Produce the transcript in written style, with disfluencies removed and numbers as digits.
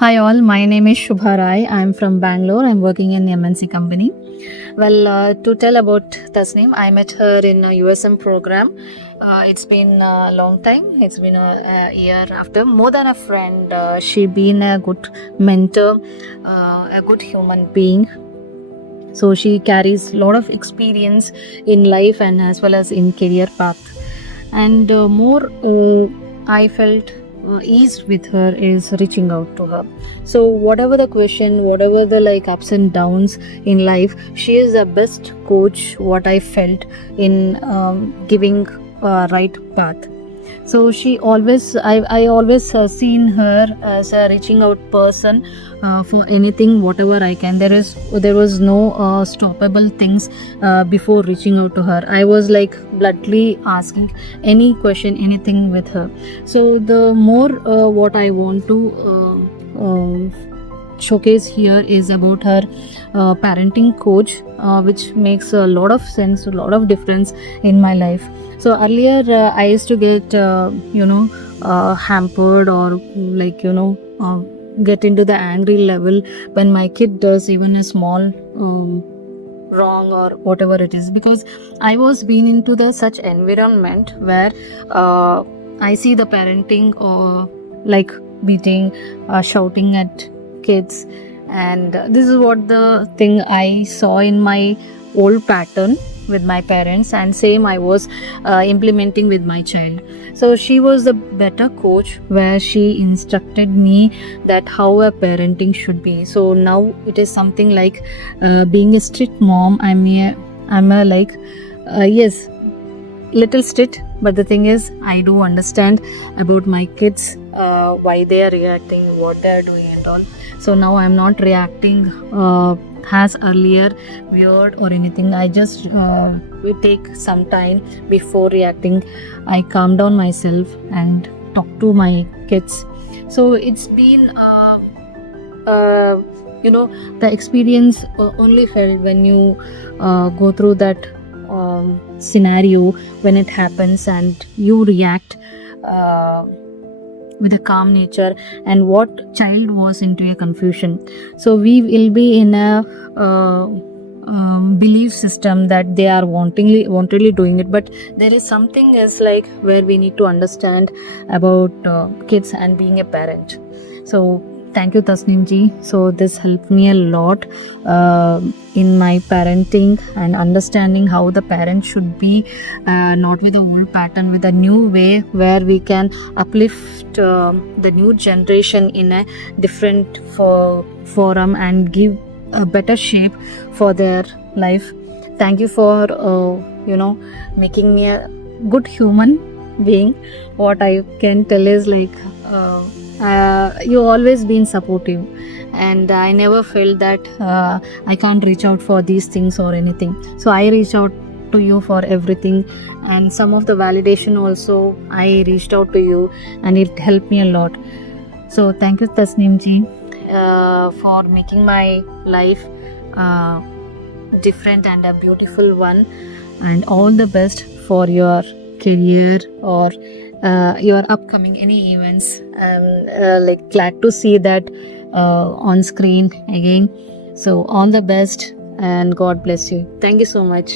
Hi all, my name is Shubha Rai. I'm from Bangalore. I'm working in MNC company. Well, to tell about Tasneem, I met her in a USM program. It's been a long time. It's been a year after. More than a friend, she been a good mentor, a good human being. So she carries a lot of experience in life and as well as in career path. And more I felt ease with her is reaching out to her. So whatever the question, whatever the like ups and downs in life, she is the best coach. What I felt in giving right path. So she always, I always seen her as a reaching out person for anything whatever I can. There was no stoppable things before reaching out to her. I was like bluntly asking any question, anything with her. So the more what I want to showcase here is about her parenting coach, which makes a lot of sense, a lot of difference in my life. So earlier I used to get hampered or like get into the angry level when my kid does even a small wrong or whatever it is, because I was been into the such environment where I see the parenting or like beating, shouting at kids, and this is what the thing I saw in my old pattern with my parents, and same I was implementing with my child. So she was the better coach where she instructed me that how a parenting should be. So now it is something like being a strict mom. I'm a like yes, little strict, but the thing is I do understand about my kids, why they are reacting, what they are doing and all. So now I'm not reacting as earlier weird or anything. I just we take some time before reacting. I calm down myself and talk to my kids. So it's been the experience only felt when you go through that scenario, when it happens and you react with a calm nature, and what child was into a confusion. So we will be in a belief system that they are wantingly doing it, but there is something else like where we need to understand about kids and being a parent. So thank you, Tasneem ji. So this helped me a lot in my parenting and understanding how the parent should be, not with the old pattern, with a new way where we can uplift the new generation in a different forum and give a better shape for their life. Thank you for making me a good human being. What I can tell is like you always been supportive, and I never felt that I can't reach out for these things or anything. So I reach out to you for everything, and some of the validation also I reached out to you, and it helped me a lot. So thank you, Tasneem ji, for making my life different and a beautiful one, and all the best for your career or your upcoming any events. Like glad to see that on screen again. So all the best and God bless you. Thank you so much.